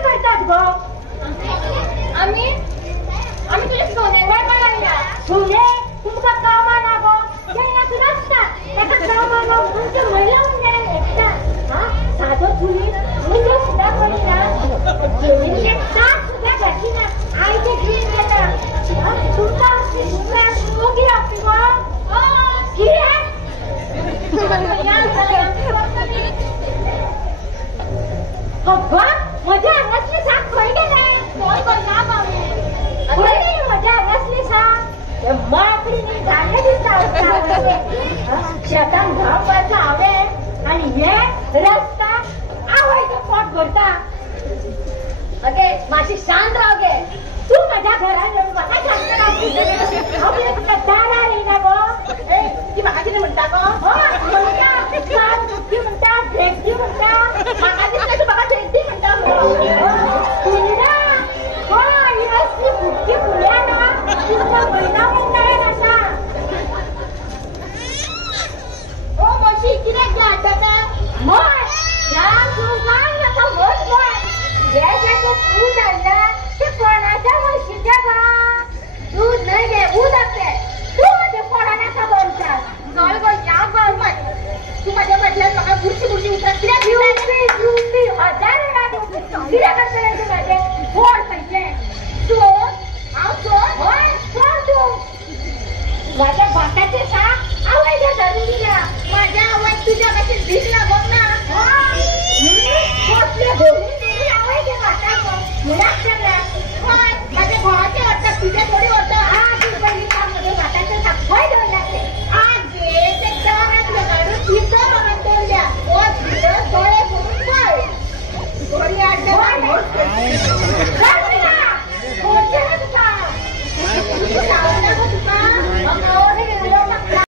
किती करतात गो आम्ही तुझ्या सोन्याला बोलायला सोने तुमका कामा ना गो जेना तुला असता त्याचा कामा गो तुमचं महिला मंडळाला एकटा हा साधो तुम्ही म्हणजे सुद्धा कोणी ना जेवणीचे तास सुद्धा घातली ना आईचे जीव गेला तुमचा तुमचा मुगी आपली गो की आहे अब्बा मजा अंगातली साख खय गेले कोण करणार मामी खय गेली मजा अंगातली साख माकडीने धान्य दिसता शेतान घाम वाचा हवे आणि हे रस्ता आवयचं पोट भरता ओके माशी शांत राव गे तू माझ्या घरात येऊन मला शांत राहू आपल्या दारा येईना गो ती मागाची म्हणता का हो